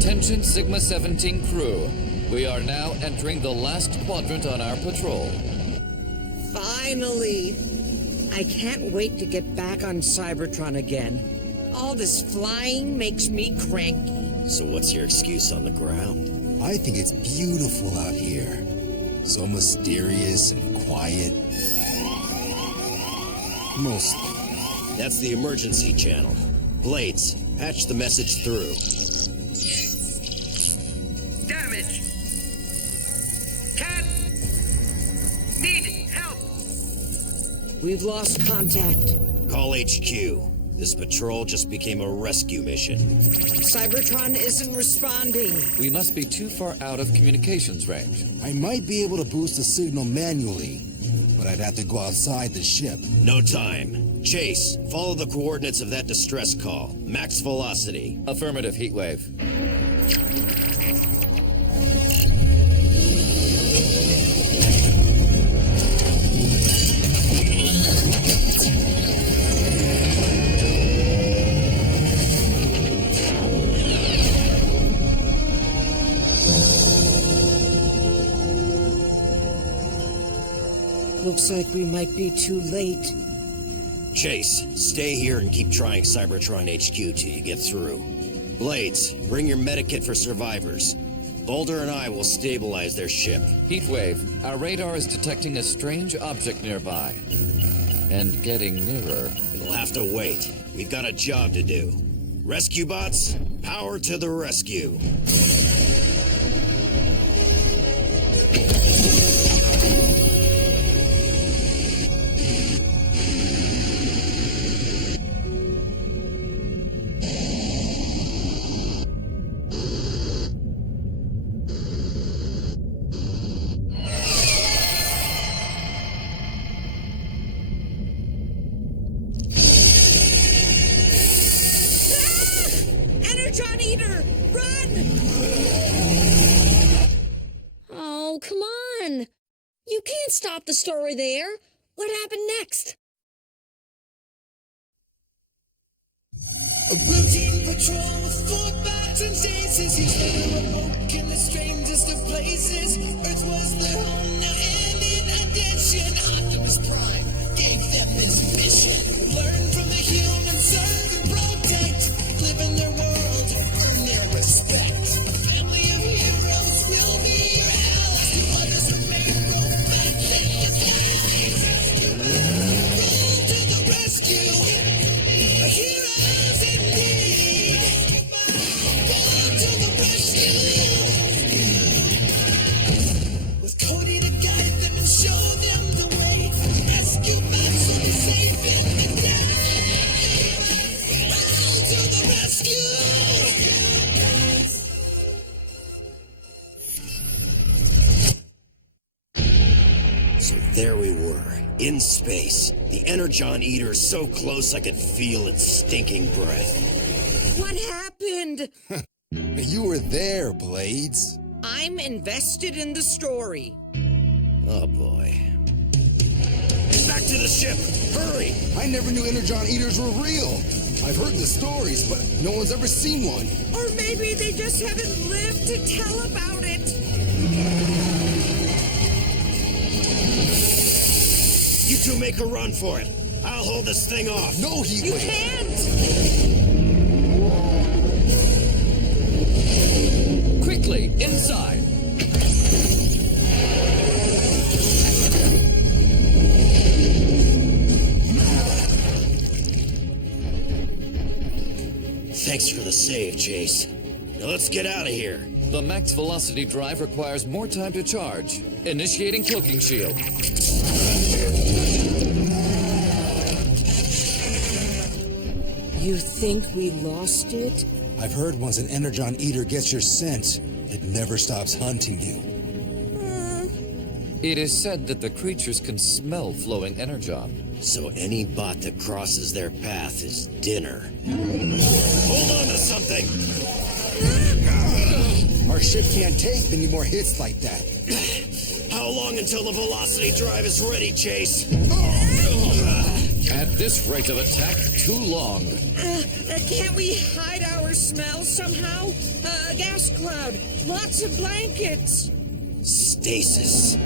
Attention Sigma 17 crew. We are now entering the last quadrant on our patrol. Finally! I can't wait to get back on Cybertron again. All this flying makes me cranky. So what's your excuse on the ground? I think it's beautiful out here. So mysterious and quiet. Mostly. That's the emergency channel. Blades, patch the message through. Damage! Cat! Need help! We've lost contact. Call HQ. This patrol just became a rescue mission. Cybertron isn't responding. We must be too far out of communications range. I might be able to boost the signal manually, but I'd have to go outside the ship. No time. Chase, follow the coordinates of that distress call. Max velocity. Affirmative, Heatwave. Looks like we might be too late. Chase, stay here and keep trying Cybertron HQ till you get through. Blades, bring your medikit for survivors. Boulder and I will stabilize their ship. Heatwave, our radar is detecting a strange object nearby. And getting nearer. We'll have to wait. We've got a job to do. Rescue bots, power to the rescue. Energon Eater! Run! Oh, come on! You can't stop the story there. What happened next? A routine patrol with 4 battering stations. He's been remote in the strangest of places. Earth was their home, now and in addition, Optimus Prime gave them this mission. Learn from the humans, serve and protect. Live in their world, earn their respect. A family of heroes will be your allies. To others remain robust in disguise. Roll to the rescue. Heroes in need. Go to the rescue. With Cody to guide them and show them the way. Rescue bots will be safe in the day. Roll to the rescue. So there we were, in space. The Energon Eater so close I could feel its stinking breath. What happened? You were there, Blades. I'm invested in the story. Oh boy. Back to the ship! Hurry! I never knew Energon Eaters were real. I've heard the stories, but no one's ever seen one. Or maybe they just haven't lived to tell about it. You two make a run for it. I'll hold this thing off. No, he You wait. can't! Quickly, inside! Thanks for the save, Chase. Now let's get out of here. The max velocity drive requires more time to charge. Initiating cloaking shield. You think we lost it? I've heard once an Energon Eater gets your scent, it never stops hunting you. It is said that the creatures can smell flowing energon. So any bot that crosses their path is dinner. Hold on to something! Our ship can't take many more hits like that. How long until the velocity drive is ready, Chase? At this rate of attack, too long. Can't we hide our smell somehow? gas cloud, lots of blankets. Stasis.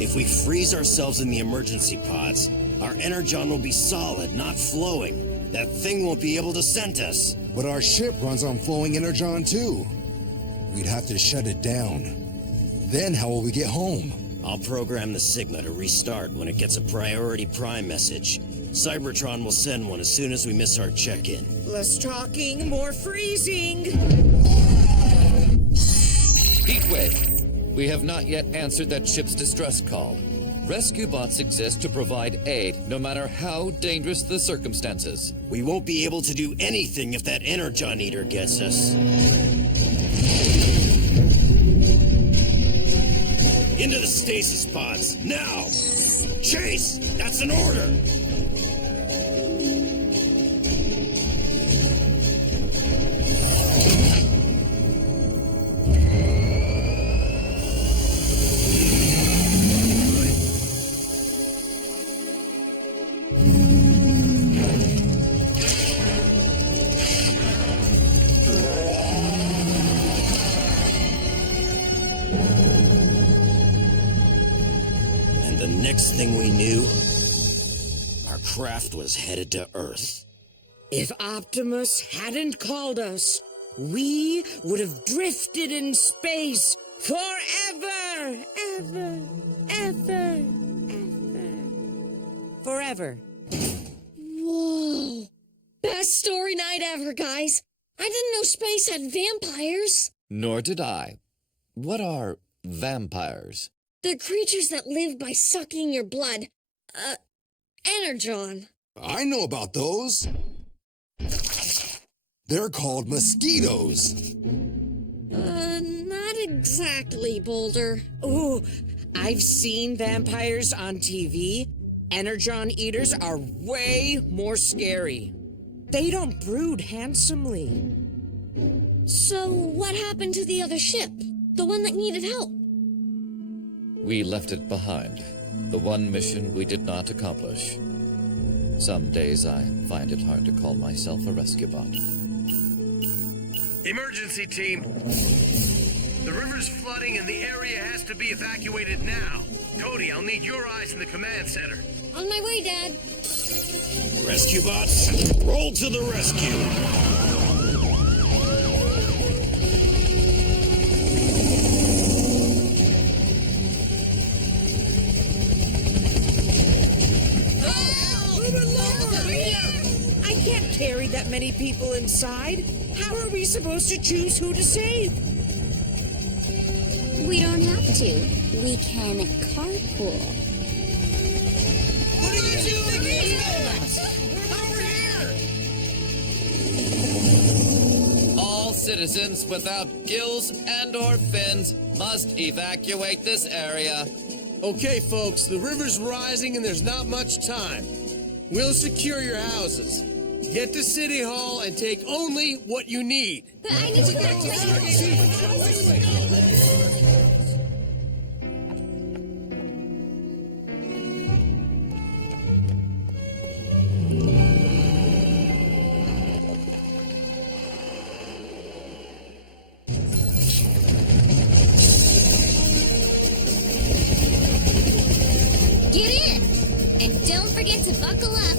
If we freeze ourselves in the emergency pods, our energon will be solid, not flowing. That thing won't be able to scent us. But our ship runs on flowing energon too. We'd have to shut it down. Then how will we get home? I'll program the Sigma to restart when it gets a priority prime message. Cybertron will send one as soon as we miss our check-in. Less talking, more freezing. Heatwave. We have not yet answered that ship's distress call. Rescue bots exist to provide aid, no matter how dangerous the circumstances. We won't be able to do anything if that energon eater gets us. Into the stasis pods, now! Chase! That's an order! The next thing we knew, our craft was headed to Earth. If Optimus hadn't called us, we would have drifted in space forever, ever, ever, ever. Forever. Whoa. Best story night ever, guys. I didn't know space had vampires. Nor did I. What are vampires? They're creatures that live by sucking your blood. Energon. I know about those. They're called mosquitoes. Not exactly, Boulder. Ooh, I've seen vampires on TV. Energon eaters are way more scary. They don't brood handsomely. So what happened to the other ship? The one that needed help? We left it behind. The one mission we did not accomplish. Some days I find it hard to call myself a rescue bot. Emergency team. The river's flooding and the area has to be evacuated now. Cody, I'll need your eyes in the command center. On my way, Dad. Rescue bots, roll to the rescue! I can't carry that many people inside. How are we supposed to choose who to save? We don't have to. We can carpool. What are you doing here? Over here! All citizens without gills and or fins must evacuate this area. Okay, folks, the river's rising and there's not much time. We'll secure your houses. Get to City Hall and take only what you need. But I need to go Get in! And don't forget to buckle up.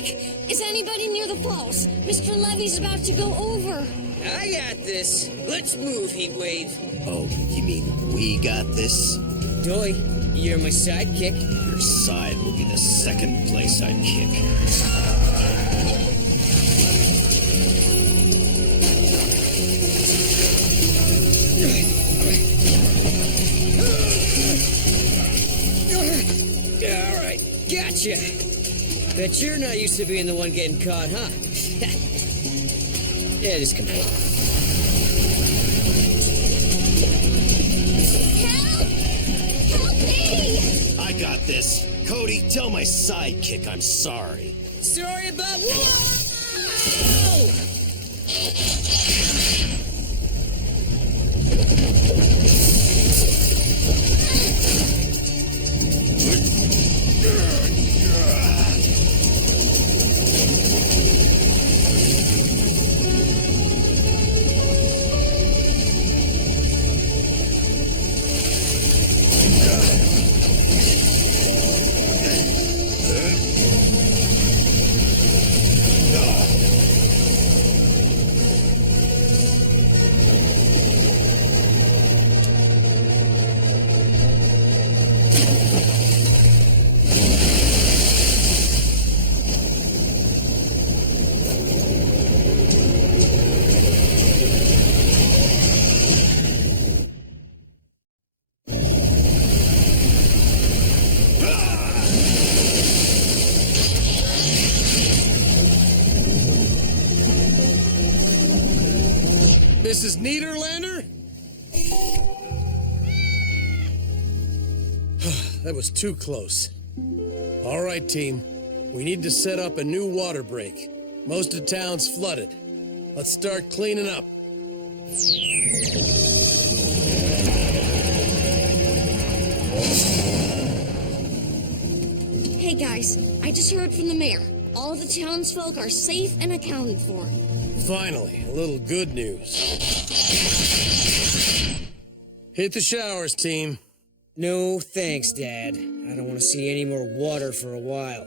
quick. Is anybody near the falls? Mr. Levy's about to go over. I got this. Let's move, Heatwave. Oh, you mean we got this? Doy, you're my sidekick. Your side will be the second place I'd kick. All right, gotcha. Bet you're not used to being the one getting caught, huh? Yeah, just come on. Help! Help me! I got this. Cody, tell my sidekick I'm sorry. Sorry about what? Mrs. Niederlander? That was too close. All right, team. We need to set up a new water break. Most of town's flooded. Let's start cleaning up. Hey guys, I just heard from the mayor. All the townsfolk are safe and accounted for. Finally, a little good news. Hit the showers, team. No thanks, Dad. I don't want to see any more water for a while.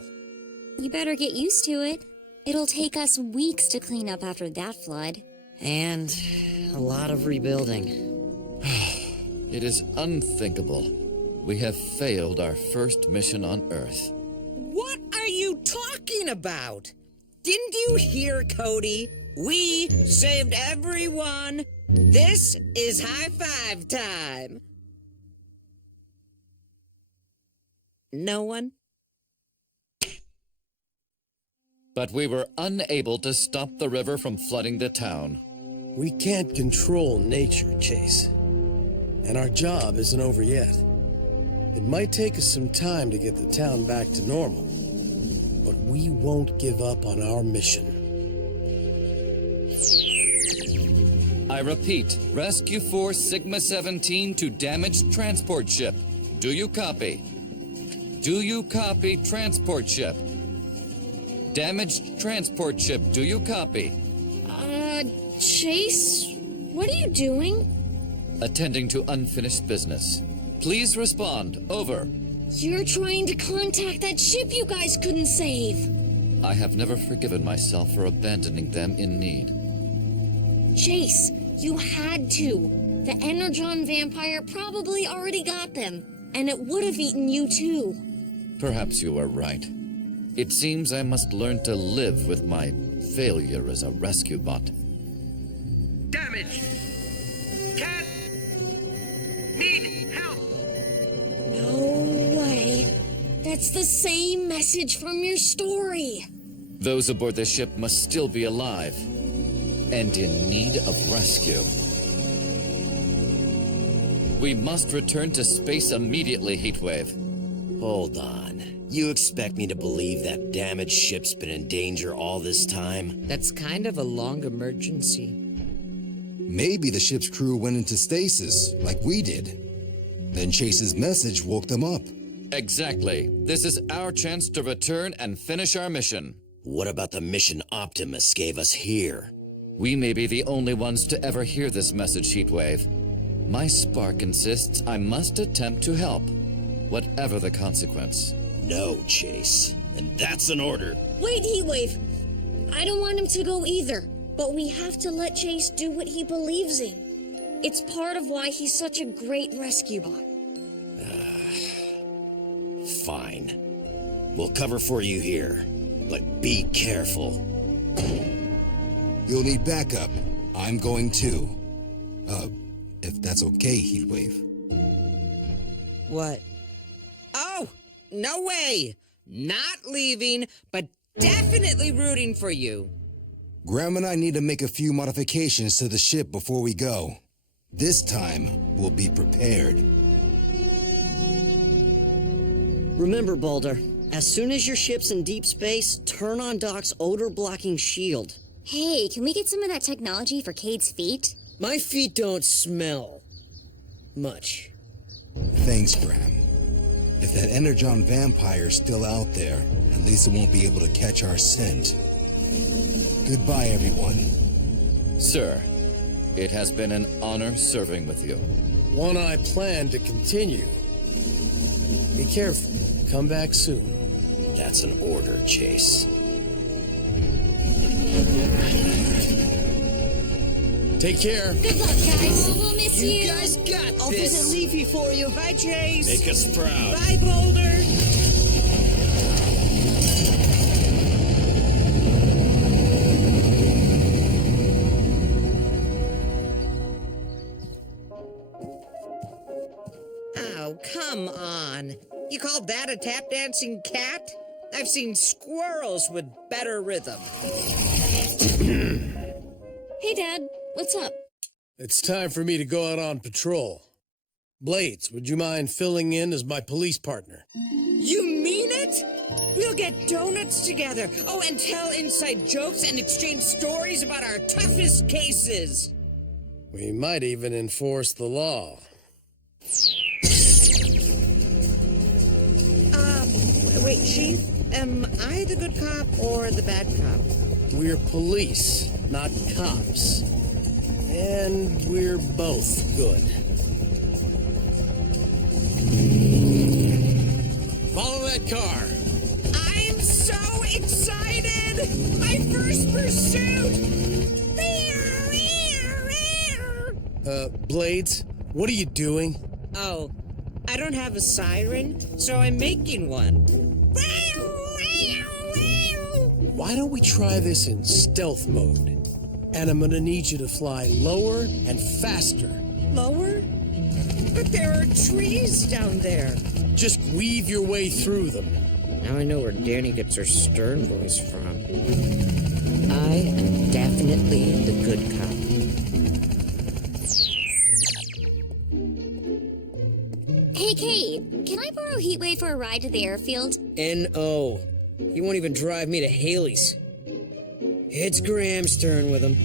You better get used to it. It'll take us weeks to clean up after that flood. And a lot of rebuilding. It is unthinkable. We have failed our first mission on Earth. What are you talking about? Didn't you hear, Cody? We saved everyone. This is high five time. No one? But we were unable to stop the river from flooding the town. We can't control nature, Chase. And our job isn't over yet. It might take us some time to get the town back to normal. But we won't give up on our mission. I repeat, Rescue Force Sigma 17 to damaged transport ship. Do you copy? Do you copy, transport ship? Damaged transport ship, do you copy? Chase? What are you doing? Attending to unfinished business. Please respond. Over. You're trying to contact that ship you guys couldn't save. I have never forgiven myself for abandoning them in need. Chase, you had to. The Energon vampire probably already got them, and it would have eaten you too. Perhaps you are right. It seems I must learn to live with my failure as a rescue bot. Damage! Cat! Need help! No way. That's the same message from your story. Those aboard the ship must still be alive and in need of rescue. We must return to space immediately, Heatwave. Hold on. You expect me to believe that damaged ship's been in danger all this time? That's kind of a long emergency. Maybe the ship's crew went into stasis, like we did. Then Chase's message woke them up. Exactly. This is our chance to return and finish our mission. What about the mission Optimus gave us here? We may be the only ones to ever hear this message, Heatwave. My spark insists I must attempt to help, whatever the consequence. No, Chase. And that's an order. Wait, Heatwave. I don't want him to go either, but we have to let Chase do what he believes in. It's part of why he's such a great rescue bot. Fine. We'll cover for you here, but be careful. You'll need backup. I'm going too. If that's okay, Heatwave. What? Oh, no way! Not leaving, but definitely rooting for you. Graham and I need to make a few modifications to the ship before we go. This time, we'll be prepared. Remember, Boulder, as soon as your ship's in deep space, turn on Doc's odor-blocking shield. Hey, can we get some of that technology for Cade's feet? My feet don't smell. much. Thanks, Graham. If that Energon vampire's still out there, at least it won't be able to catch our scent. Goodbye, everyone. Sir, it has been an honor serving with you. One I plan to continue. Be careful. Come back soon. That's an order, Chase. Take care. Good luck, guys. We'll miss you. You guys got I'll this. visit Leafy for you. Bye, Chase. Make us proud. Bye, Boulder. Oh, come on. You call that a tap dancing cat? I've seen squirrels with better rhythm. Hey, Dad. What's up? It's time for me to go out on patrol. Blades, would you mind filling in as my police partner? You mean it? We'll get donuts together. Oh, and tell inside jokes and exchange stories about our toughest cases. We might even enforce the law. Wait, Chief, am I the good cop or the bad cop? We're police, not cops. And we're both good. Follow that car. I'm so excited! My first pursuit! Blades, what are you doing? Oh, I don't have a siren, so I'm making one. Why don't we try this in stealth mode? And I'm gonna need you to fly lower and faster. Lower? But there are trees down there. Just weave your way through them. Now I know where Danny gets her stern voice from. I am definitely the good cop. Hey, Kate. Can I borrow Heatwave for a ride to the airfield? N.O. He won't even drive me to Haley's. It's Graham's turn with him.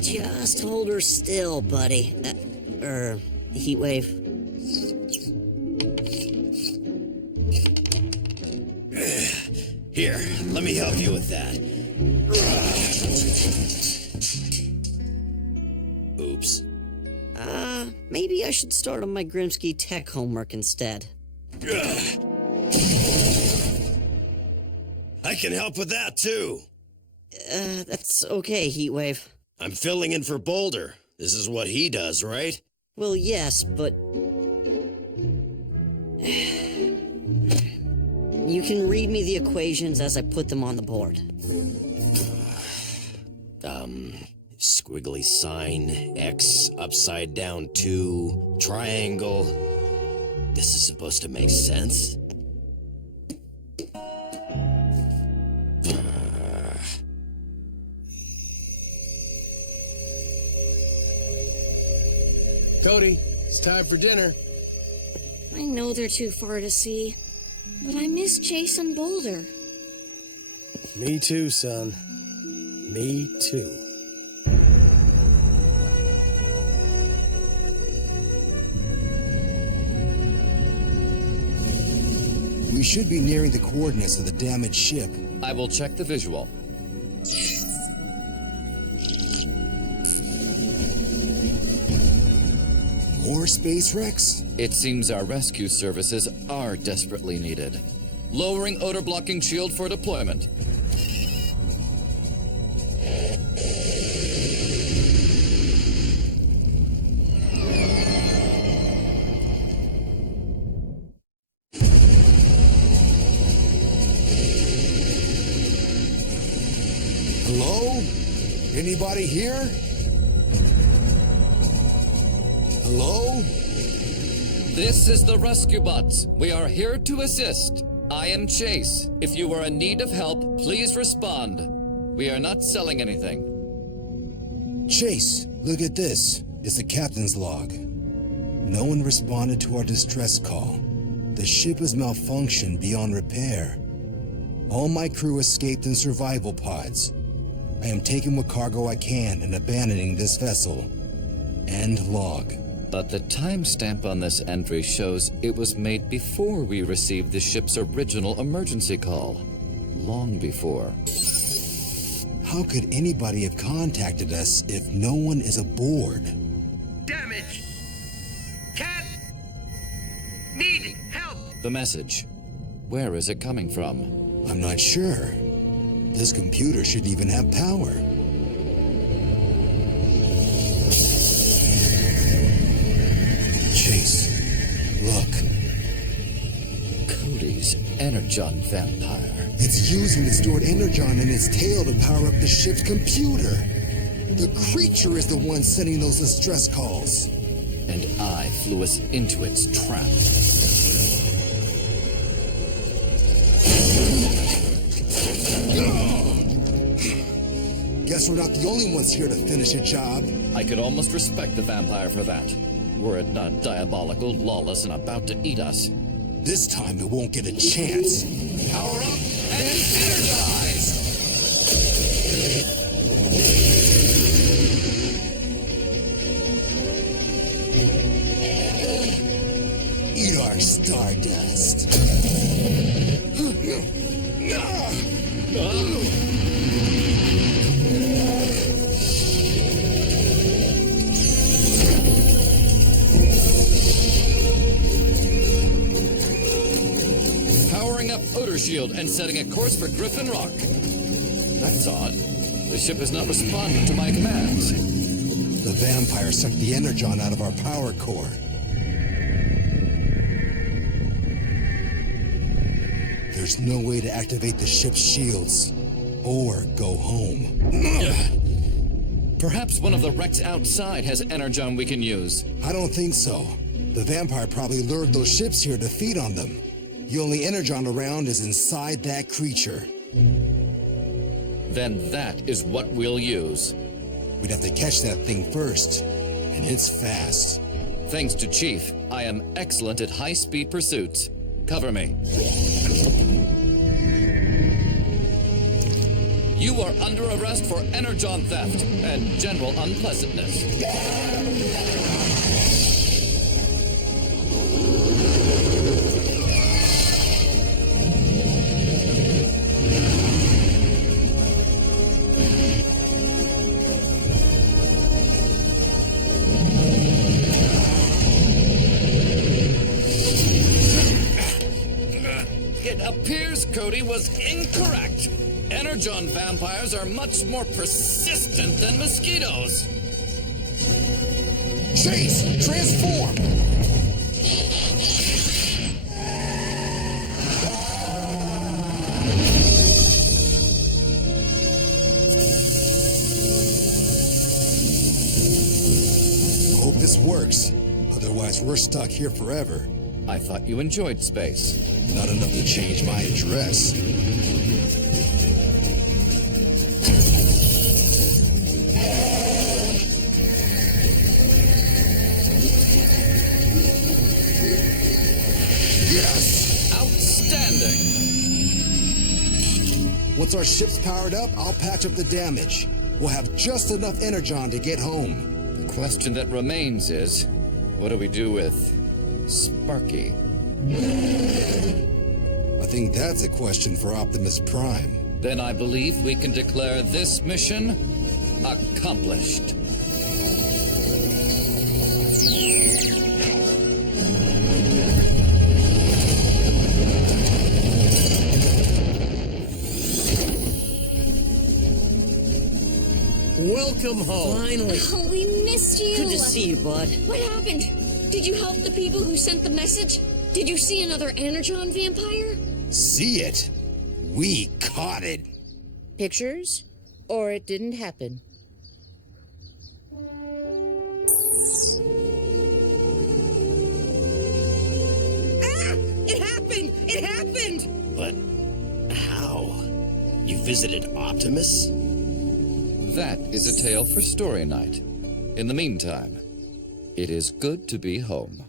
Just hold her still, buddy. Heatwave. Here, let me help you with that. Oops. Maybe I should start on my Grimsky tech homework instead. I can help with that, too. That's okay, Heatwave. I'm filling in for Boulder. This is what he does, right? Well, yes, but... You can read me the equations as I put them on the board. Squiggly sign, X, upside down 2, triangle. This is supposed to make sense? Cody, it's time for dinner. I know they're too far to see, but I miss Chase and Boulder. Me too, son. Me too. We should be nearing the coordinates of the damaged ship. I will check the visual. More space wrecks? It seems our rescue services are desperately needed. Lowering odor blocking shield for deployment. Hello? Anybody here? Hello? This is the rescue bots. We are here to assist. I am Chase. If you are in need of help, please respond. We are not selling anything. Chase, look at this. It's the captain's log. No one responded to our distress call. The ship is malfunctioned beyond repair. All my crew escaped in survival pods. I am taking what cargo I can and abandoning this vessel. End log. But the timestamp on this entry shows it was made before we received the ship's original emergency call. Long before. How could anybody have contacted us if no one is aboard? Damage! Cat! Need help! The message. Where is it coming from? I'm not sure. This computer should even have power. Chase, look. Cody's Energon vampire. It's using the stored energon in its tail to power up the ship's computer. The creature is the one sending those distress calls. And I flew us into its trap. Guess we're not the only ones here to finish a job. I could almost respect the vampire for that. Were it not diabolical, lawless, and about to eat us. This time it won't get a chance. Power up and energize! Eat our stardust. Powering up Odor Shield and setting a course for Griffin Rock. That's odd. The ship is not responding to my commands. The vampire sucked the energon out of our power core. There's no way to activate the ship's shields or go home. Perhaps one of the wrecks outside has energon we can use. I don't think so. The vampire probably lured those ships here to feed on them. The only energon around is inside that creature. Then that is what we'll use. We'd have to catch that thing first, and it's fast. Thanks to Chief, I am excellent at high-speed pursuits. Cover me. You are under arrest for energon theft and general unpleasantness. It appears Cody was incorrect. Energon vampires are much more persistent than mosquitoes. Chase, transform! Hope this works. Otherwise, we're stuck here forever. I thought you enjoyed space. Not enough to change my address. Yes! Outstanding! Once our ship's powered up, I'll patch up the damage. We'll have just enough energon to get home. The question that remains is, what do we do with Sparky? I think that's a question for Optimus Prime. Then I believe we can declare this mission accomplished. Welcome home. Finally. Oh, we missed you. Good to see you, bud. What happened? Did you help the people who sent the message? Did you see another energon vampire? See it? We caught it. Pictures? Or it didn't happen? Ah! It happened! It happened! But how? You visited Optimus? That is a tale for story night. In the meantime, it is good to be home.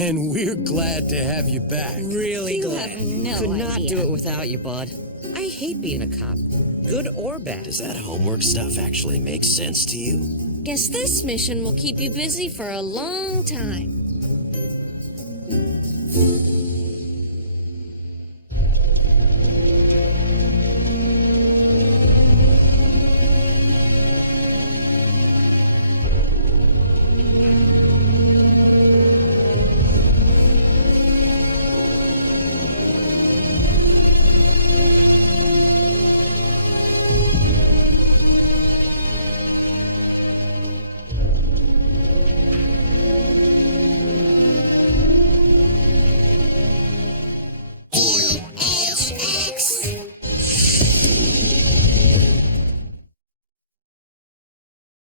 And we're glad to have you back. Really You glad. have no Could not idea. do it without you, bud. I hate being a cop. Good or bad. Does that homework stuff actually make sense to you? Guess this mission will keep you busy for a long time.